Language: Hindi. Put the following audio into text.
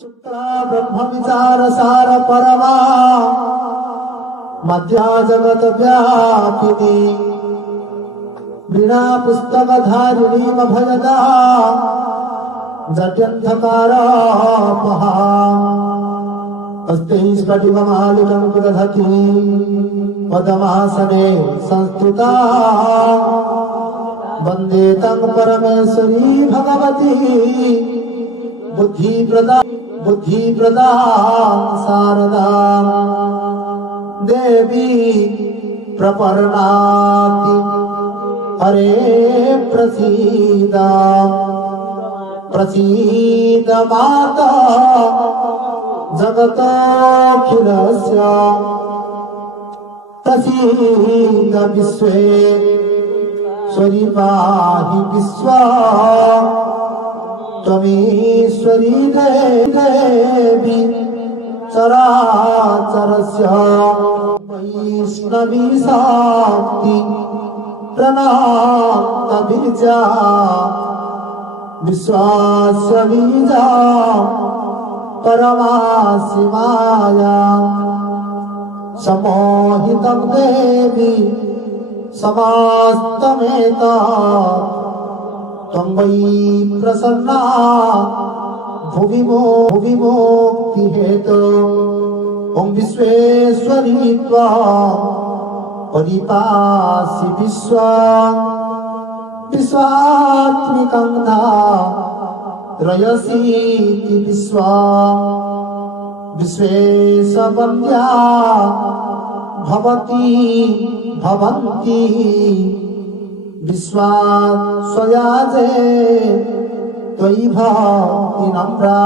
शुक्ला ब्रह्म विचार सार परमा मध्या जगत व्यापिनी वीणा पुस्तक धारिणी भजदा जट्यंधकार महा अस्ते स्फटिकमालिकं दधति पदमासने संस्तुता वंदे तं परमेश्वरी भगवती बुद्धि प्रदा शारदा देवी प्रपन्नाति हरे प्रसीद माता जगतोऽखिलस्य प्रसीद विश्वेश्वरी पाहि विश्वा त्वमीश्वरी देवी चराचरस्य वैष्णवी शक्ति प्रणत बीजा विश्वास्य बीजा परमासि माया सम्मोहितं देवी समस्तमेतत् त्वं वै प्रसन्ना भुवि मुक्ति हेतु ओं विश्वेश्वरी त्वं परिपासि विश्वात्मिकं धारयसीति विश्वेशवन्द्या भवन्ति विश्वास्वयाजे त्वयि भक्ति नम्रा।